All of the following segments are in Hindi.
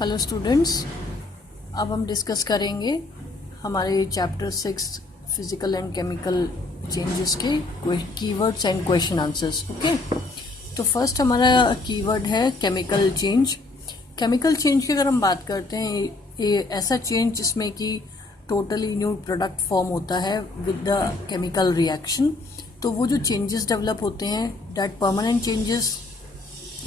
हेलो स्टूडेंट्स, अब हम डिस्कस करेंगे हमारे chapter 6 physical and chemical changes के keywords and question answers. Okay, तो फर्स्ट हमारा कीवर्ड है केमिकल चेंज। केमिकल चेंज की अगर हम बात करते हैं, ये ऐसा चेंज जिसमें कि टोटली न्यू प्रोडक्ट फॉर्म होता है विद द केमिकल रिएक्शन। तो वो जो चेंजेस डेवलप होते हैं, that permanent changes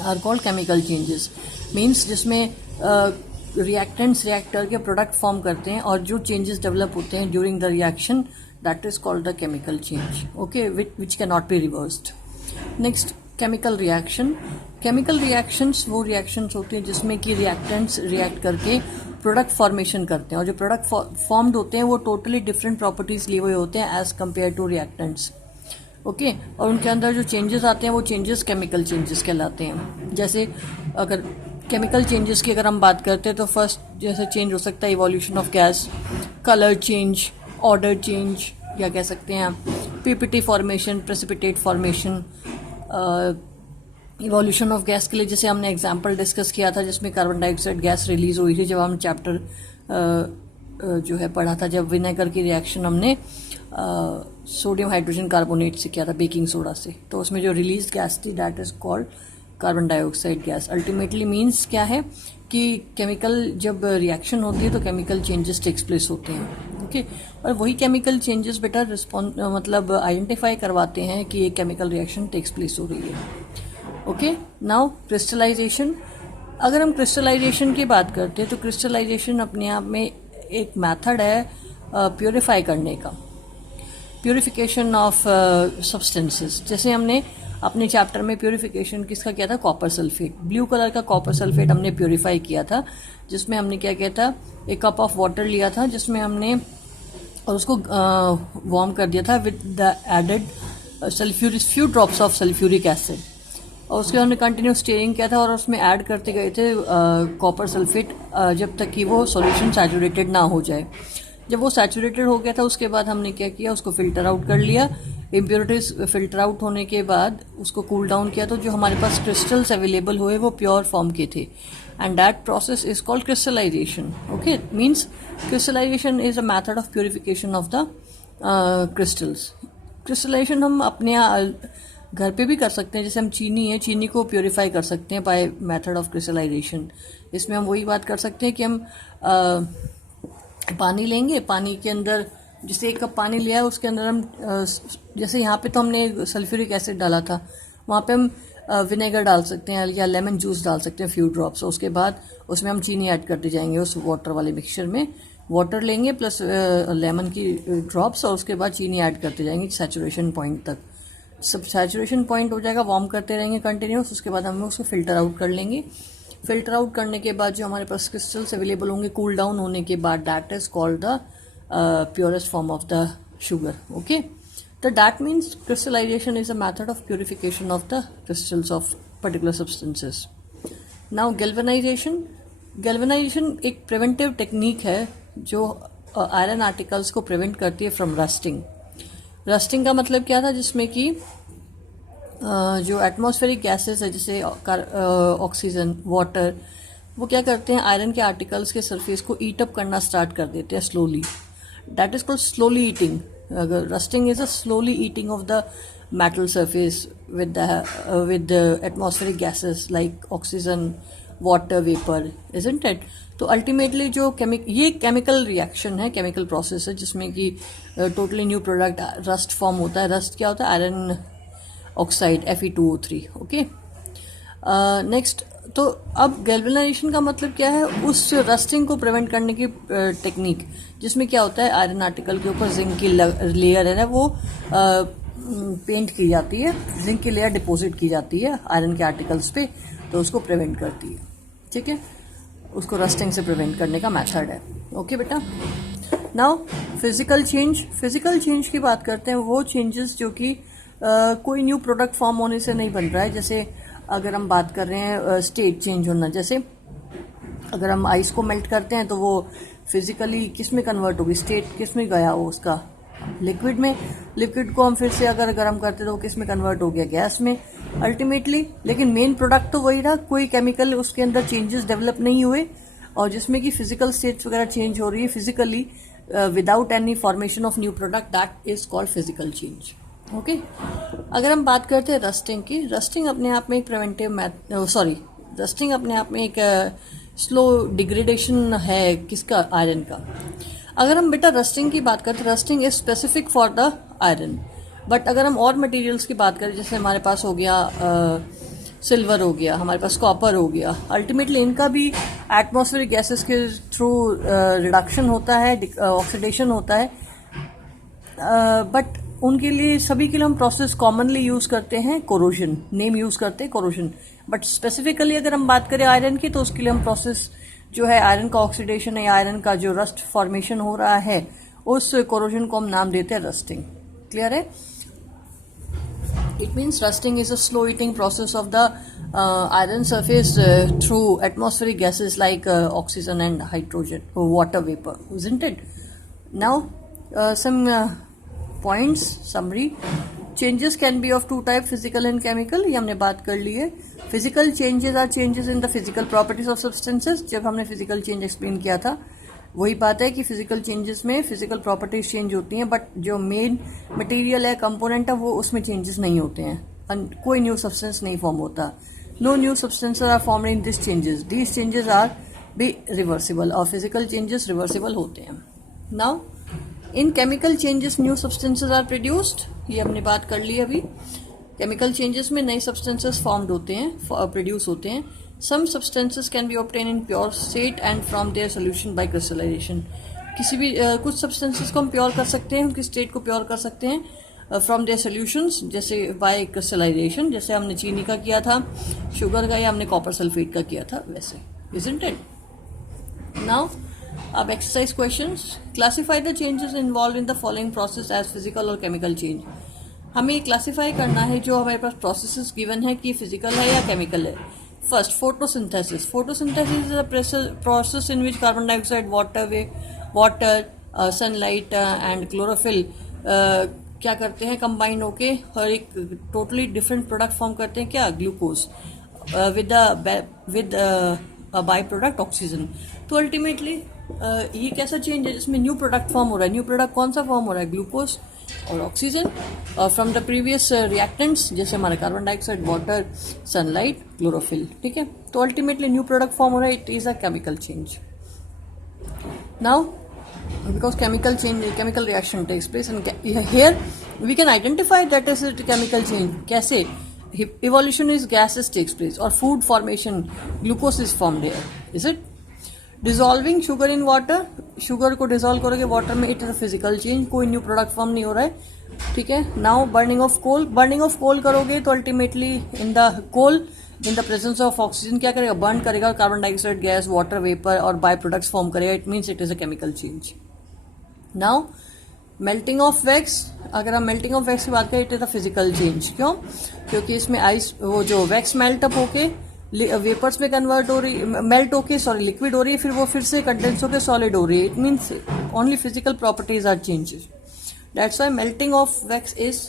are called chemical changes. Means जिसमें रिएक्टेंट्स रिएक्टर के प्रोडक्ट फॉर्म करते हैं और जो चेंजेस डेवलप होते हैं during the reaction, that is called the chemical change. Okay, which can not be reversed. Next, chemical reaction. Chemical reactions वो रिएक्शंस होते हैं जिसमें कि रिएक्टेंट्स रिएक्ट करके प्रोडक्ट फॉर्मेशन करते हैं, और जो प्रोडक्ट फॉर्म्ड होते हैं वो टोटली डिफरेंट प्रॉपर्टीज लिए हुए होते हैं as compare to reactants. Okay, और उनके अंदर जो चेंजेस आते हैं वो चेंजेस केमिकल चेंजेस कहलाते हैं। जैसे अगर केमिकल चेंजेस की अगर हम बात करते हैं तो फर्स्ट जैसे चेंज हो सकता है evolution of gas, colour change, order change, या कह सकते हैं PPT formation, precipitate formation. Evolution of gas के लिए जैसे हमने एग्जांपल डिस्कस किया था जिसमें कार्बन डाइऑक्साइड गैस रिलीज हुई थी, जब हम चैप्टर जो है पढ़ा था, जब विनेगर की रिएक्शन हमने सोडियम हाइड्रोजन कार्बोनेट से किया था, बेकिंग सोडा से, तो उसमें जो रिलीज गैस थी that is called carbon dioxide gas. Ultimately means क्या है कि केमिकल जब रिएक्शन होती है तो केमिकल चेंजेस टेक्स प्लेस होते हैं। ओके, और वही केमिकल चेंजेस बेटा मतलब आइडेंटिफाई करवाते हैं कि ये केमिकल रिएक्शन टेक्स प्लेस हो रही है। Okay, now crystallisation. अगर हम क्रिस्टलाइजेशन की बात करते हैं तो क्रिस्टलाइजेशन अपने आप में एक मेथड है प्योरीफाई करने का, प्योरिफिकेशन ऑफ सब्सटेंसेस। जैसे हमने अपने चैप्टर में प्योरिफिकेशन किसका किया था, कॉपर सल्फेट, ब्लू कलर का कॉपर सल्फेट हमने प्योरीफाई किया था, जिसमें हमने क्या किया था, एक कप ऑफ वाटर लिया था जिसमें हमने और उसको वार्म कर दिया था with the added sulphuric few drops of sulphuric acid, और उसके हमने कंटिन्यू स्टीयरिंग किया था और उसमें ऐड करते गए थे कॉपर सल्फेट जब तक कि वो सॉल्यूशन सैचुरेटेड ना हो जाए। जब वो सैचुरेटेड हो गया था उसके बाद हमने क्या किया, उसको फिल्टर आउट कर लिया। इम्प्योरिटीज फिल्टर आउट होने के बाद उसको कूल डाउन किया, तो जो हमारे पास क्रिस्टल्स अवेलेबल हुए वो प्योर फॉर्म के थे, and that process is called crystallisation. Okay, means crystallisation is a method of purification of the crystals. Crystallisation हम अपने घर पे भी कर सकते हैं, जैसे हम चीनी है, चीनी को प्योरीफाई कर सकते हैं बाय मेथड ऑफ क्रिस्टलाइजेशन। इसमें हम वही बात कर सकते हैं कि हम पानी लेंगे, पानी के अंदर जैसे एक कप पानी लिया है उसके अंदर हम जैसे यहाँ पे तो हमने सल्फ्यूरिक एसिड डाला था, वहाँ पे हम विनेगर डाल सकते हैं या लेमन जूस डाल सकते हैं फ्यू ड्रॉप्स, और उसके बाद उसमें हम चीनी ऐड करते जाएंगे उस वाटर वाले मिक्सचर में। वाटर लेंगे प्लस लेमन की ड्रॉप्स, और उसके बाद चीनी ऐड करते जाएंगे सैचुरेशन पॉइंट तक। सब सैचुरेशन पॉइंट हो जाएगा, वार्म करते रहेंगे कंटिन्यूस, उसके बाद हम उसको फिल्टर आउट कर लेंगे। फिल्टर आउट करने के बाद जो हमारे पास क्रिस्टल्स अवेलेबल होंगे कूल डाउन होने के बाद, that is called the purest form of the sugar. Okay, तो that means crystallisation is a method of purification of the crystals of particular substances. Now galvanisation. Galvanisation एक प्रिवेंटिव टेक्निक है जो आयरन आर्टिकल्स को प्रिवेंट करती है फ्रॉम रस्टिंग। रस्टिंग का मतलब क्या था, जिसमें कि जो एटमॉस्फेरिक गैसेस है जैसे ऑक्सीजन, वाटर, वो क्या करते हैं, आयरन के आर्टिकल्स के सरफेस को ईट अप करना स्टार्ट कर देते हैं slowly. That is called slowly eating. अगर rusting is a slowly eating of the metal surface with atmospheric gases like oxygen, water vapour, isn't it. तो अल्टीमेटली जो ये केमिकल रिएक्शन है, केमिकल प्रोसेस है जिसमें कि totally new product rust form होता है। रस्ट क्या होता है, iron oxide Fe2O3। Okay, next, तो अब गैल्वेनाइजेशन का मतलब क्या है, उस रस्टिंग को प्रिवेंट करने की टेक्निक, जिसमें क्या होता है, आयरन आर्टिकल के ऊपर जिंक की लेयर है ना, वो पेंट की जाती है, जिंक की लेयर डिपॉजिट की जाती है आयरन के आर्टिकल्स पे, तो उसको प्रिवेंट करती है। ठीक है, उसको रस्टिंग से प्रिवेंट करने का मेथड है। ओके बेटा, now physical change. Physical change की बात करते हैं, वो चेंजेस जो कि कोई न्यू प्रोडक्ट फॉर्म होने से नहीं बन रहा है। जैसे अगर हम बात कर रहे हैं स्टेट चेंज होना, जैसे अगर हम आइस को मेल्ट करते हैं तो वो फिजिकली किस में कन्वर्ट होगी, स्टेट किस में गया वो उसका, लिक्विड में। लिक्विड को हम फिर से अगर गर्म करते तो वो किस में कन्वर्ट हो गया, गैस में अल्टीमेटली। लेकिन मेन प्रोडक्ट तो वही रहा, कोई केमिकल उसके अंदर चेंजेस डेवलप नहीं हुए, और जिसमें कि फिजिकल स्टेट्स वगैरह चेंज हो रही है physically without any formation of new product, that is called physical change. Okay, अगर हम बात करते हैं रस्टिंग की, रस्टिंग अपने आप में एक प्रिवेंटिव रस्टिंग अपने आप में एक स्लो डिग्रेडेशन है किसका, आयरन का। अगर हम बेटा रस्टिंग की बात करते हैं, rusting is specific for the iron, but अगर हम और मटेरियल्स की बात करें, जैसे हमारे पास हो गया सिल्वर हो गया, हमारे पास कॉपर हो गया, अल्टीमेटली इनका भी एटमॉस्फेरिक गैसेस के थ्रू रिडक्शन होता है, ऑक्सीडेशन होता है, बट उनके लिए सभी के लिए हम प्रोसेस कॉमनली यूज करते हैं कोरोजन, नेम यूज करते हैं कोरोजन। बट स्पेसिफिकली अगर हम बात करें आयरन की, तो उसके लिए हम प्रोसेस जो है आयरन का ऑक्सीडेशन या आयरन का जो रस्ट फॉर्मेशन हो रहा है, उस कोरोजन को हम नाम देते हैं रस्टिंग। क्लियर है? It means rusting is a slow eating process of the iron surface through atmospheric gases like oxygen and hydrogen or water vapor, isn't it? Now, some points summary. Changes can be of two types, physical and chemical. ये हमने बात कर ली है। Physical changes are changes in the physical properties of substances. जब हमने physical change explain किया था, वही बात है कि फिजिकल चेंजेस में फिजिकल प्रॉपर्टीज चेंज होती हैं, बट जो मेन मटेरियल है, कंपोनेंट है, वो उसमें चेंजेस नहीं होते हैं, कोई न्यू सब्सटेंस नहीं फॉर्म होता। No new substances are formed in this changes, these changes are be reversible, और फिजिकल चेंजेस रिवर्सिबल होते हैं। Now in chemical changes new substances are produced, ये हमने बात कर ली अभी। केमिकल चेंजेस में नए सब्सटेंसेस फॉर्म्ड होते हैं, प्रोड्यूस होते हैं। Some substances can be obtained in pure state and from their solution by crystallization. किसी भी कुछ सब्सटेंसेस को हम प्योर कर सकते हैं, उनकी स्टेट को प्योर कर सकते हैं फ्रॉम देयर सॉल्यूशंस, जैसे बाय क्रिस्टलाइजेशन, जैसे हमने चीनी का किया था, शुगर का, या हमने कॉपर सल्फेट का किया था, वैसे। Isn't it? Now, अब exercise questions. Classify the changes involve in the following process as physical और केमिकल चेंज। हमें क्लासीफाई करना है जो हमारे पास प्रोसेसेस गिवन है कि फिजिकल है या केमिकल है। First, photosynthesis. Photosynthesis is a process in which carbon dioxide, water, sunlight and chlorophyll क्या करते हैं, कंबाइन होके और एक टोटली डिफरेंट प्रोडक्ट फॉर्म करते हैं, क्या, glucose, with by product oxygen. तो अल्टीमेटली ये कैसा चेंज है जिसमें न्यू प्रोडक्ट फॉर्म हो रहा है। न्यू प्रोडक्ट कौन सा फॉर्म हो रहा है, ग्लूकोज और ऑक्सीजन, और फ्रॉम द प्रीवियस रिएक्टेंट्स, जैसे हमारे carbon dioxide, water, sunlight, chlorophyll. ठीक है, तो अल्टीमेटली न्यू प्रोडक्ट फॉर्म हो रहा है, it is a chemical change. Now because chemical reaction takes place, and here we can identify that as a chemical change. कैसे? Evolution is gases takes place, or food formation, glucose is formed here, is it? Dissolving sugar in water, sugar को डिजोल्व करोगे वाटर में, it is a physical change, कोई न्यू प्रोडक्ट फॉर्म नहीं हो रहा है। ठीक है, नाउ बर्निंग ऑफ कोल करोगे तो ultimately in the coal, in the presence of oxygen, क्या करेगा, बर्न करेगा carbon dioxide gas, water vapour और बाय प्रोडक्ट्स फॉर्म करेगा, it means it is a chemical change. Now melting of wax, अगर हम मेल्टिंग ऑफ वैक्स की बात करें, it is a physical change. क्यों? क्योंकि इसमें आइस, वो जो वैक्स मेल्ट अप होके वेपर्स में कन्वर्ट हो रही, मेल्ट होके लिक्विड हो रही है, फिर वो फिर से कंडेंस होकर सॉलिड हो रही है, it means only physical properties are changes, that's why melting of wax is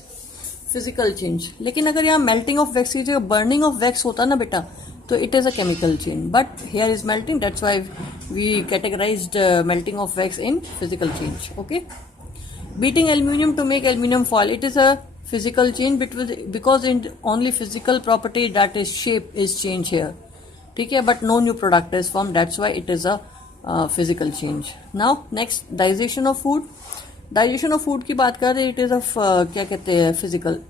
physical change. लेकिन अगर यहाँ मेल्टिंग ऑफ वैक्स की जगह बर्निंग ऑफ वैक्स होता ना बेटा, तो it is a chemical change, but here is melting, that's why we categorised melting of wax in physical change. Okay, beating aluminium to make aluminium foil, it is a physical change because in only physical property, that is shape is changed here. ठीक है, but no new product is formed, that's why it is a physical change. Now next, digestion of food. Digestion of food की बात कर रहे हैं, it is a क्या कहते हैं, physical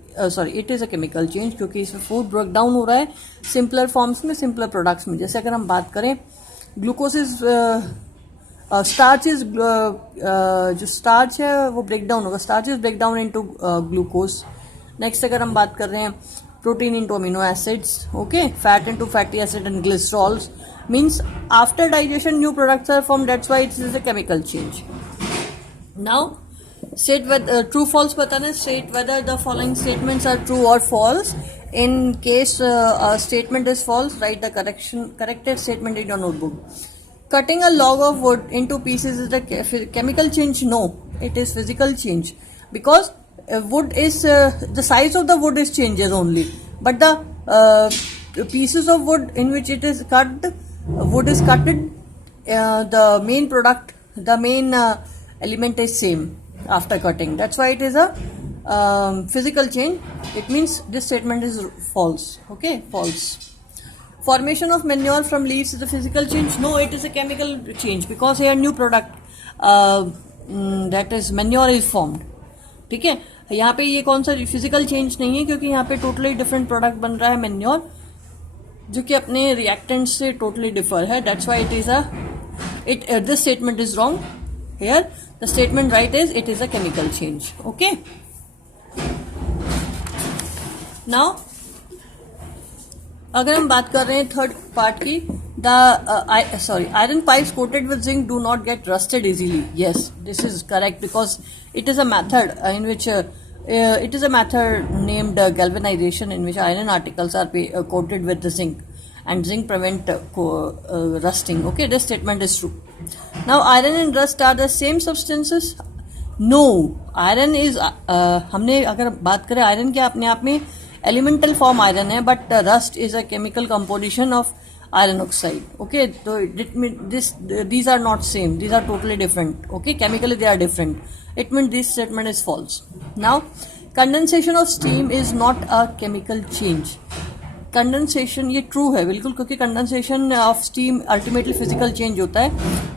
it is a chemical change, क्योंकि इसमें फूड ब्रेक डाउन हो रहा है सिंपलर फॉर्म्स में, सिंपलर प्रोडक्ट्स में। जैसे अगर हम बात करें, ग्लूकोज इज स्टार्च इज, जो स्टार्च है वो ब्रेक डाउन होगा, starch is break down into glucose. Next अगर हम बात कर रहे हैं, protein into amino acids, okay, fat into fatty acid and glycerols, means after digestion new products are formed, that's why it is a chemical change. Now state whether true false बताना, state whether the following statements are true or false. In case a statement is false, write the corrected statement in your notebook. Cutting a log of wood into pieces is a chemical change? No, it is physical change, because wood is the size of the wood is changes only, but the pieces of wood in which it is cut, wood is cutted, the main product, the main element is same after cutting. That's why it is a physical change. It means this statement is false. Okay, false. Formation of manure from leaves is a physical change. No, it is a chemical change because here new product that is manure is formed. ठीक है, यहाँ पे ये कौन सा फिजिकल चेंज नहीं है क्योंकि यहाँ पे टोटली डिफरेंट प्रोडक्ट बन रहा है मैन्योर जो कि अपने रिएक्टेंट से टोटली डिफर है. That's why it is this statement is wrong here. The statement right is it is a chemical change. Okay, now अगर हम बात कर रहे हैं थर्ड पार्ट की, iron pipes coated with zinc do not get rusted easily. Yes, this is correct because it is a method in which it is a method named galvanization in which iron articles are coated with the zinc and zinc prevent rusting. Okay, this statement is true. Now iron and rust are the same substances? No, iron is हमने अगर बात करें आयरन क्या अपने आप में एलिमेंटल फॉर्म आयरन है, but rust is a chemical composition of iron oxide. Okay, so these are not same, these are totally different. Okay, chemically they are different. It means this statement is false. Now condensation of steam is not a chemical change. Condensation ये ट्रू है बिल्कुल क्योंकि condensation of steam ultimately physical change होता है.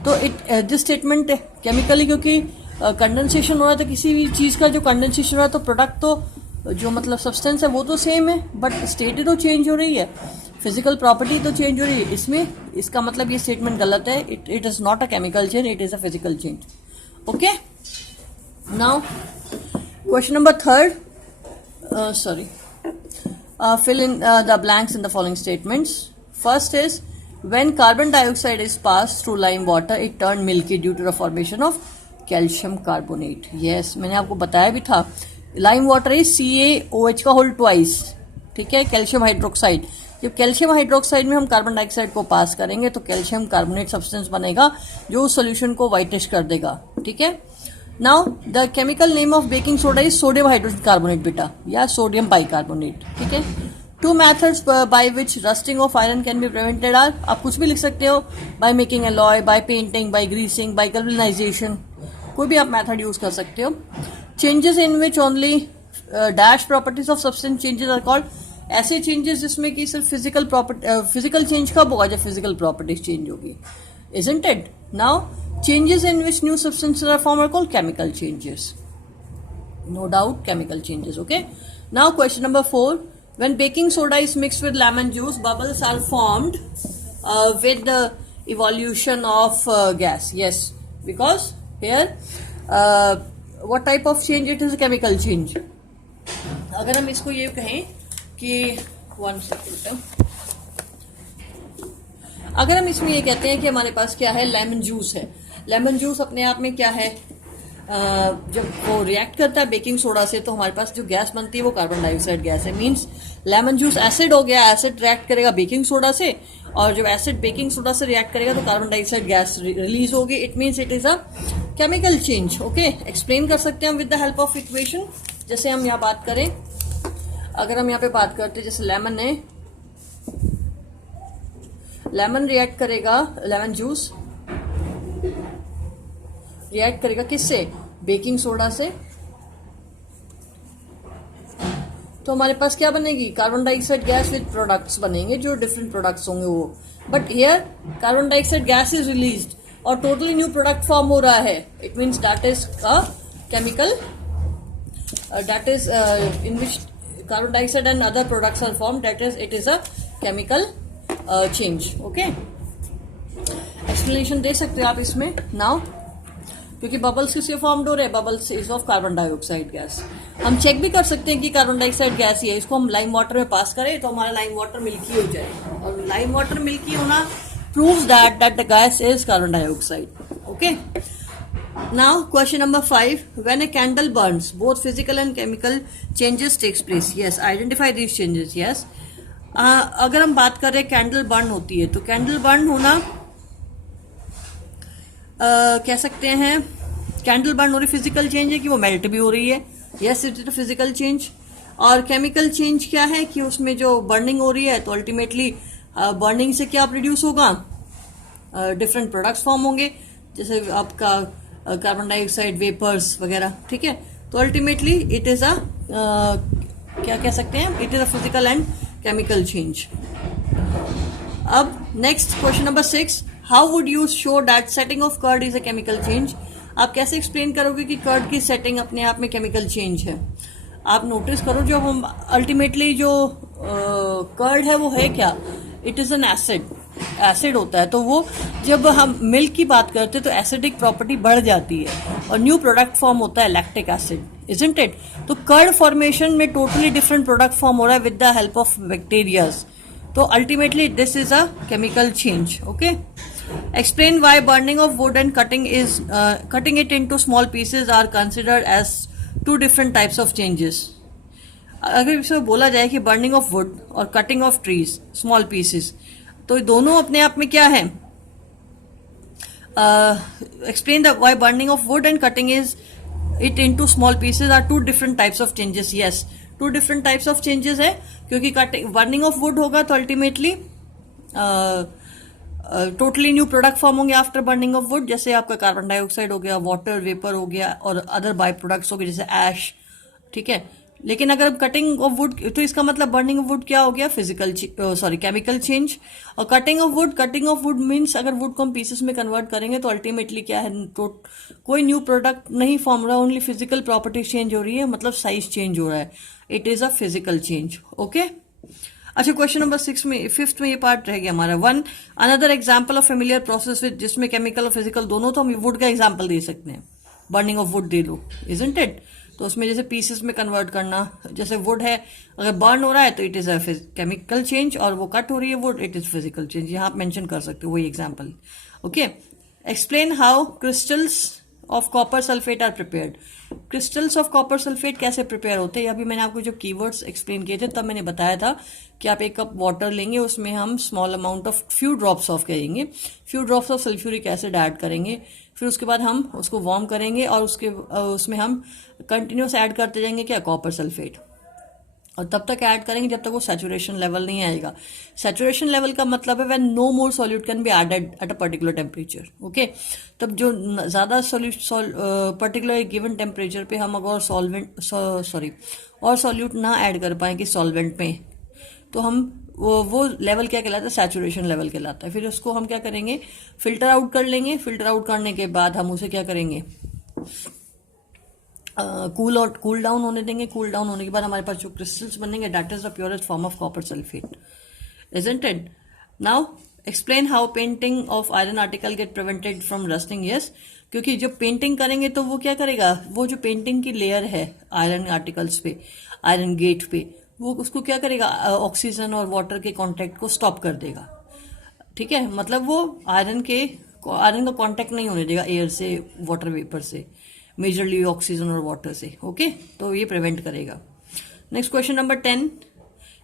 तो दिस स्टेटमेंट केमिकली क्योंकि कंडेंसेशन हो रहा है तो किसी भी चीज का जो कंडेंसेशन हो रहा है तो प्रोडक्ट तो जो मतलब सब्सटेंस है वो तो सेम है बट स्टेट तो चेंज हो रही है, फिजिकल प्रॉपर्टी तो चेंज हो रही है. इसमें इसका मतलब ये स्टेटमेंट गलत है. It is not a chemical change, it is a physical change. Okay, now question number third. Fill in the blanks in the following statements. First is when carbon dioxide is passed through lime water, it turned milky due to the formation of calcium carbonate. Yes, मैंने आपको बताया भी था. Lime water is CaOH का होल ट्वाइस. ठीक है, कैल्शियम हाइड्रोक्साइड. जब कैल्शियम हाइड्रोक्साइड में हम कार्बन डाइऑक्साइड को पास करेंगे तो कैल्शियम कार्बोनेट सब्सटेंस बनेगा जो उस सोल्यूशन को व्हाइटिश कर देगा. ठीक है. Now the chemical name of baking soda is sodium hydrogen carbonate बेटा या सोडियम बाइकार्बोनेट. ठीक है. Two methods by which rusting of iron can be prevented are, आप कुछ भी लिख सकते हो, by making alloy, by painting, by greasing, by galvanisation, कोई भी आप मेथड यूज कर सकते हो. Changes in which only dash properties of substance changes are called, ऐसे चेंजेस जिसमें कि सिर्फ फिजिकल चेंज कब होगा जब फिजिकल प्रॉपर्टीज चेंज होगी. Isn't it? Now, changes in which new substances are formed are called chemical changes. No doubt, chemical changes. Okay. Now, question number 4. When baking soda is mixed with lemon juice, bubbles are formed with the evolution of gas. Yes, because here, what type of change it is? A chemical change. अगर हम इसको ये कहें कि 1 second. अगर हम इसमें ये कहते हैं कि हमारे पास क्या है, लेमन जूस है. लेमन जूस अपने आप में क्या है, जब वो रिएक्ट करता है बेकिंग सोडा से तो हमारे पास जो गैस बनती है वो कार्बन डाइऑक्साइड गैस है. मींस लेमन जूस एसिड हो गया, एसिड रिएक्ट करेगा बेकिंग सोडा से और जब एसिड बेकिंग सोडा से रिएक्ट करेगा तो कार्बन डाइऑक्साइड गैस रिलीज होगी. It means it is a chemical change. Okay, explain कर सकते हैं हम with the help of equation. जैसे हम यहाँ बात करें, अगर हम यहाँ पे बात करते हैं जैसे लेमन है, लेमन रिएक्ट करेगा, लेमन जूस रिएक्ट करेगा किससे, बेकिंग सोडा से, तो हमारे पास क्या बनेगी, carbon dioxide gas with products बनेंगे जो डिफरेंट प्रोडक्ट्स होंगे वो. But here carbon dioxide gas is released और टोटली न्यू प्रोडक्ट फॉर्म हो रहा है. It means that is a chemical, that is in which carbon dioxide and other products are form, that is it is a chemical change. Okay, explanation दे सकते हो आप इसमें. नाउ क्योंकि बबल्स किससे फॉर्म्ड हो रहे हैं, bubbles is of carbon dioxide gas. हम चेक भी कर सकते हैं कि कार्बन डाइऑक्साइड गैस ही है. इसको हम लाइम वाटर में पास करें तो हमारा लाइम वाटर मिल्की हो जाए और लाइम वाटर मिल्की होना proves that the gas is carbon dioxide. Okay, now question number 5. When a candle burns both physical and chemical changes takes place. Yes, identify these changes. Yes, अगर हम बात कर रहे हैं कैंडल बर्न होती है तो कैंडल बर्न होना कह सकते हैं, कैंडल बर्न हो रही फिजिकल चेंज है कि वो मेल्ट भी हो रही है. Yes, it is a physical change. और केमिकल चेंज क्या है कि उसमें जो बर्निंग हो रही है तो अल्टीमेटली बर्निंग से क्या प्रोड्यूस होगा, डिफरेंट प्रोडक्ट्स फॉर्म होंगे, जैसे आपका कार्बन डाइऑक्साइड, वेपर्स वगैरह, ठीक है। तो अल्टीमेटली इट इज अ क्या कह सकते हैं, it is a physical and chemical change. अब next question number 6, how would you show that setting of curd is a chemical change. आप कैसे एक्सप्लेन करोगे कि कर्ड की सेटिंग अपने आप में केमिकल चेंज है। आप नोटिस करो, जो हम अल्टीमेटली जो कर्ड है वो है क्या, इट इज एन एसिड होता है। तो वो जब हम मिल्क की बात करते हैं तो एसिडिक प्रॉपर्टी बढ़ जाती है और न्यू प्रोडक्ट फॉर्म होता है लैक्टिक एसिड, इजंट इट। तो कर्ड फॉर्मेशन में टोटली डिफरेंट प्रोडक्ट फॉर्म हो रहा है with the help of bacterias. तो ultimately this is a chemical change. Okay, explain why burning of wood and cutting it into small pieces are considered as two different types of changes। अगर इसमें बोला जाए कि बर्निंग ऑफ वुड और cutting of trees small pieces, तो दोनों अपने आप में क्या है। Explain the why burning of wood and cutting is it into small pieces are two different types of changes. Yes, two different types of changes है, क्योंकि बर्निंग ऑफ वुड होगा तो ultimately totally new product form होंगे आफ्टर बर्निंग ऑफ वुड, जैसे आपका कार्बन डाइऑक्साइड हो गया, वाटर वेपर हो गया और अदर बाय प्रोडक्ट्स हो गए जैसे ऐश, ठीक है। लेकिन अगर कटिंग ऑफ वुड, तो इसका मतलब बर्निंग ऑफ वुड क्या हो गया, केमिकल चेंज। और कटिंग ऑफ वुड मीन्स अगर वुड को हम पीसेस में कन्वर्ट करेंगे तो अल्टीमेटली क्या है, कोई न्यू प्रोडक्ट नहीं फॉर्म हो रहा, ओनली फिजिकल प्रॉपर्टी चेंज हो रही है, मतलब साइज चेंज हो रहा है। It is a physical change. Okay, अच्छा, क्वेश्चन नंबर 5 में ये पार्ट रह गया हमारा। Another example of familiar process with जिसमें केमिकल और फिजिकल दोनों, तो हम वुड का एग्जाम्पल दे सकते हैं, बर्निंग ऑफ वुड दे दो, इजंट इट। तो उसमें जैसे पीसेस में कन्वर्ट करना, जैसे वुड है अगर बर्न हो रहा है तो it is a chemical change, और वो कट हो रही है wood, it is physical change. यहाँ आप मेंशन कर सकते हो वही example. Okay, explain how crystals of copper sulphate are prepared. Crystals of copper sulphate कैसे प्रिपेयर होते हैं, अभी मैंने आपको जो कीवर्ड्स एक्सप्लेन किए थे तब मैंने बताया था कि आप 1 कप वाटर लेंगे, उसमें हम small amount of few drops of sulphuric acid add करेंगे, फिर उसके बाद हम उसको वार्म करेंगे और उसमें हम कंटिन्यूस ऐड करते जाएंगे क्या, कॉपर सल्फेट, और तब तक ऐड करेंगे जब तक वो सैचुरेशन लेवल नहीं आएगा। सैचुरेशन लेवल का मतलब है when no more solute can be added at a particular temperature. Okay, तब जो ज्यादा पर्टिकुलर गिवन टेम्परेचर पे हम अगर सॉल्यूट ना ऐड कर पाए कि सॉल्वेंट में, तो हम वो लेवल क्या कहलाता है, सैचुरेशन लेवल कहलाता है। फिर उसको हम क्या करेंगे, फिल्टर आउट कर लेंगे। फिल्टर आउट करने के बाद हम उसे क्या करेंगे, कूल डाउन होने देंगे। कूल डाउन होने के बाद हमारे पास जो क्रिस्टल्स बनेंगे, that is the purest form of copper sulphate, isn't it. Now explain how painting of iron article get prevented from rusting. Yes, क्योंकि जब पेंटिंग करेंगे तो वो क्या करेगा, वो जो पेंटिंग की लेयर है आयरन आर्टिकल्स पे, आयरन गेट पे, वो उसको क्या करेगा, ऑक्सीजन और वाटर के कांटेक्ट को स्टॉप कर देगा, ठीक है। मतलब वो आयरन का कांटेक्ट नहीं होने देगा एयर से, वाटर वेपर से, मेजरली ऑक्सीजन और वाटर से। ओके, तो ये प्रिवेंट करेगा। Next question number 10,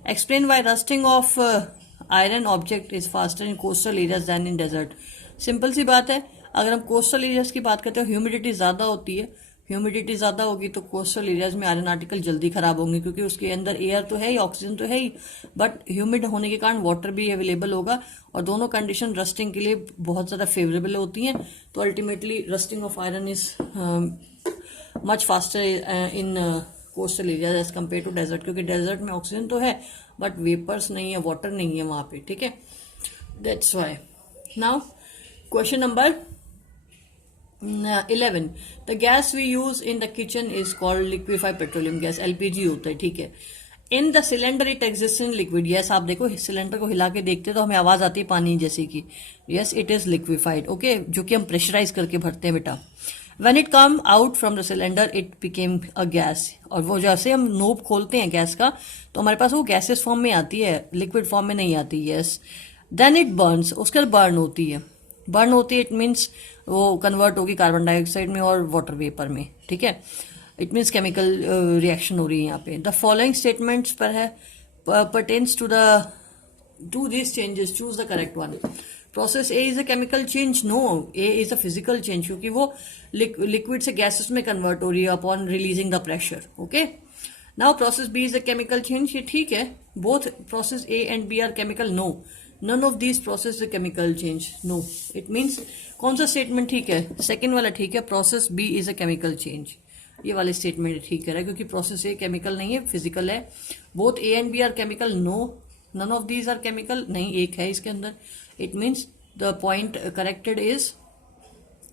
explain why rusting of iron object is faster in coastal areas than in desert. Simple सी बात है, अगर हम कोस्टल एरियाज की बात करते हैं, ह्यूमिडिटी ज्यादा होती है, ह्यूमिडिटी ज्यादा होगी तो कोस्टल एरियाज में आयरन आर्टिकल जल्दी खराब होंगे, क्योंकि उसके अंदर एयर तो है ही, ऑक्सीजन तो है ही, बट ह्यूमिड होने के कारण वाटर भी अवेलेबल होगा, और दोनों कंडीशन रस्टिंग के लिए बहुत ज्यादा फेवरेबल होती हैं। तो ultimately rusting of iron is much faster in coastal areas as compare to desert, क्योंकि डेजर्ट में ऑक्सीजन तो है बट वेपर्स नहीं है, वाटर नहीं है वहां पे, ठीक है। That's why. Now question number 11, the gas we use in the kitchen is called liquefied petroleum gas, LPG होता है, ठीक है। In the cylinder it exist in liquid. Yes, आप देखो सिलेंडर को हिला के देखते तो हमें आवाज आती है पानी जैसे की। Yes, it is liquefied, okay, जो कि हम प्रेशराइज करके भरते हैं बेटा। When it come out from the cylinder, it became a gas। और वो जैसे हम नोब खोलते हैं गैस का तो हमारे पास वो गैसेस फॉर्म में आती है, लिक्विड फॉर्म में नहीं आती। यस, देन इट बर्न्स, उसके बाद बर्न होती है, इट मीन्स वो कन्वर्ट होगी कार्बन डाइऑक्साइड में और वाटर वेपर में, ठीक है। इट मीन्स केमिकल रिएक्शन हो रही है यहाँ पे। द फॉलोइंग स्टेटमेंट्स पर है pertains to these changes, choose the correct one। Process A is a chemical change, no, A is a physical change, क्योंकि वो लिक्विड से गैसेस में कन्वर्ट हो रही है upon releasing the pressure. Okay, now process B is a chemical change, ये ठीक है। Both process A and B are chemical, no, none of these process is chemical change. No, it means कौन सा स्टेटमेंट ठीक है? सेकेंड वाला ठीक है, process B is a chemical change. ये वाले स्टेटमेंट ठीक है, क्योंकि प्रोसेस ए केमिकल नहीं है, फिजिकल है। Both A and B are chemical, no, none of these are chemical, नहीं, एक है इसके अंदर। It means the point corrected is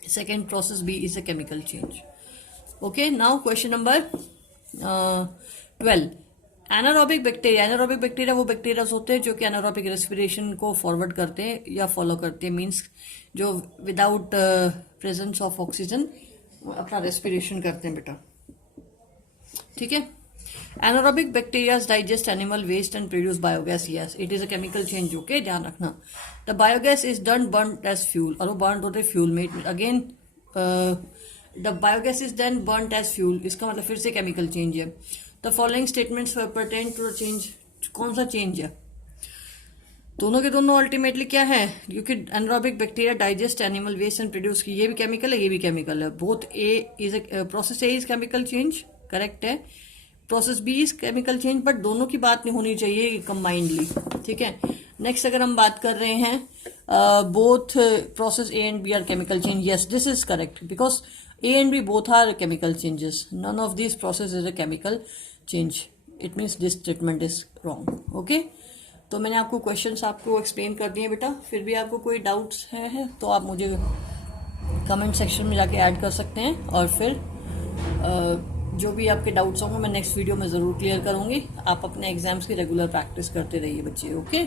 second, process B is a chemical change. Okay, now question number 12। Anaerobic bacteria. Anaerobic bacteria वो बैक्टीरिया होते हैं जो कि एनारोबिक रेस्पिरेशन को फॉरवर्ड करते हैं या फॉलो करते हैं, मीन्स जो विदाउट प्रेजेंस ऑफ ऑक्सीजन अपना रेस्पिरेशन करते हैं बेटा, ठीक है। Anaerobic bacteria digest animal waste and produce biogas, yes it is a chemical change, okay, ध्यान रखना। The biogas is done burn as fuel, और वो बर्न होते फ्यूल में। Again the biogas is then burn as fuel, इसका मतलब फिर से केमिकल चेंज है। The following statements pertain to the change, कौन सा चेंज है? दोनों के दोनों अल्टीमेटली क्या है, क्योंकि anaerobic bacteria digest animal waste and produce की, ये भी केमिकल है, ये भी केमिकल है। Both A is process A is chemical change, correct है। Process B is chemical change, but दोनों की बात नहीं होनी चाहिए कंबाइंडली, ठीक है। नेक्स्ट अगर हम बात कर रहे हैं both process A and B are chemical change, yes this is correct, because A and B both are chemical changes, none of this process is a chemical change, it means this statement is wrong, okay. तो मैंने आपको क्वेश्चंस आपको एक्सप्लेन कर दिए बेटा, फिर भी आपको कोई डाउट्स है तो आप मुझे कमेंट सेक्शन में जाके ऐड कर सकते हैं, और फिर जो भी आपके डाउट्स होंगे मैं नेक्स्ट वीडियो में ज़रूर क्लियर करूँगी। आप अपने एग्जाम्स की रेगुलर प्रैक्टिस करते रहिए बच्चे, ओके।